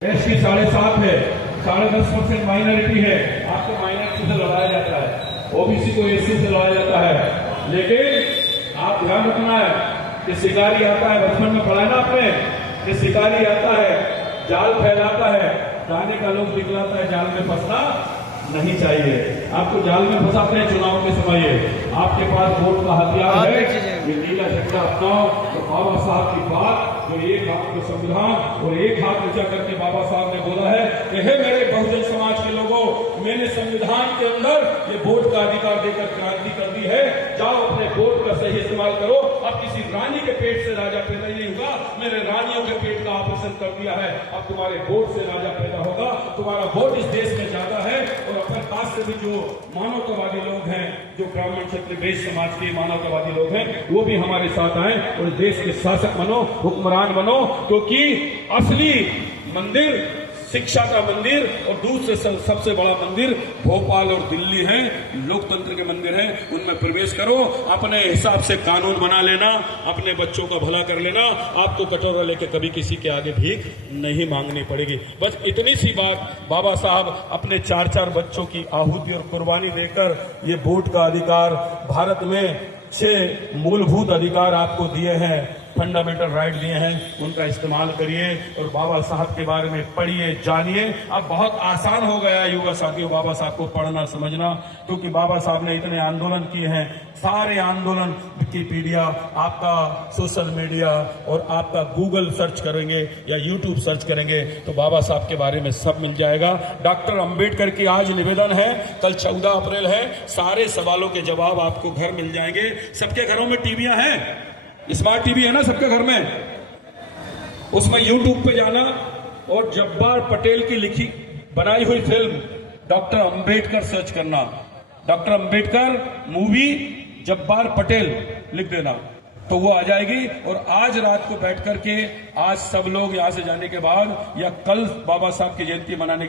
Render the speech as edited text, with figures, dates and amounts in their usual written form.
ST 7.5 है, 10.5% minority है, आपको माइनॉरिटी से लड़ाया जाता है, ओबीसी को एससी से लड़ाया जाता है। लेकिन आप ध्यान रखना है कि शिकारी आता है, बचपन में पढ़ा है ना आपने कि शिकारी आता है, जाल फैलाता है, खाने का लोग निकलाता है, जाल में फंसना नहीं चाहिए। आपको जाल में फंसाते हैं चुनाव के समय, आपके पास वोट का हथियार है, ये नीला झंडा अपनाओ। तो बाबा साहब की बात जो एक हाथ में संविधान और एक हाथ ऊंचा करके बाबा साहब ने बोला है कि हे मेरे बहुजन समाज के लोगों, मैंने संविधान के अंदर ये वोट का अधिकार देकर क्रांति कर दी है, जाओ अपने वोट का सही इस्तेमाल करो। अब किसी रानी के पेट से राजा पैदा नहीं होगा, मैंने रानियों के पेट का ऑपरेशन कर दिया है, अब तुम्हारे वोट से राजा पैदा होगा। तुम्हारा वोट इस देश में ज्यादा है। और अपने पास से भी जो मानवतावादी लोग हैं, जो ब्राह्मण क्षत्रिय समाज के मानवतावादी लोग हैं, वो भी हमारे साथ आए और देश के शासक बनो, हुक्मरान बनो, क्योंकि असली मंदिर शिक्षा का मंदिर और दूसरे सबसे बड़ा मंदिर भोपाल और दिल्ली है, लोकतंत्र के मंदिर है, उनमें प्रवेश करो। अपने हिसाब से कानून बना लेना, अपने बच्चों का भला कर लेना, आपको कटोरा लेके कभी किसी के आगे भीख नहीं मांगनी पड़ेगी। बस इतनी सी बात बाबा साहब अपने 4 बच्चों की आहुति और कुर्बानी देकर ये वोट का अधिकार, भारत में 6 मूलभूत अधिकार आपको दिए हैं, फंडामेंटल राइट दिए हैं, उनका इस्तेमाल करिए और बाबा साहब के बारे में पढ़िए, जानिए। अब बहुत आसान हो गया है युवा साथियों बाबा साहब को पढ़ना समझना, क्योंकि बाबा साहब ने इतने आंदोलन किए हैं। सारे आंदोलन विकिपीडिया, आपका सोशल मीडिया और आपका गूगल सर्च करेंगे या यूट्यूब सर्च करेंगे तो बाबा साहब के बारे में सब मिल जाएगा। डॉक्टर अंबेडकर की आज निवेदन है, कल 14 अप्रैल है, सारे सवालों के जवाब आपको घर मिल जाएंगे। सबके घरों में टीवियां हैं, स्मार्ट टीवी है ना सबके घर में, उसमें यूट्यूब पे जाना और जब्बार पटेल की लिखी बनाई हुई फिल्म डॉक्टर अंबेडकर सर्च करना, डॉक्टर अंबेडकर मूवी जब्बार पटेल लिख देना तो वो आ जाएगी। और आज रात को बैठ करके, आज सब लोग यहां से जाने के बाद या कल बाबा साहब की जयंती मनाने के बाद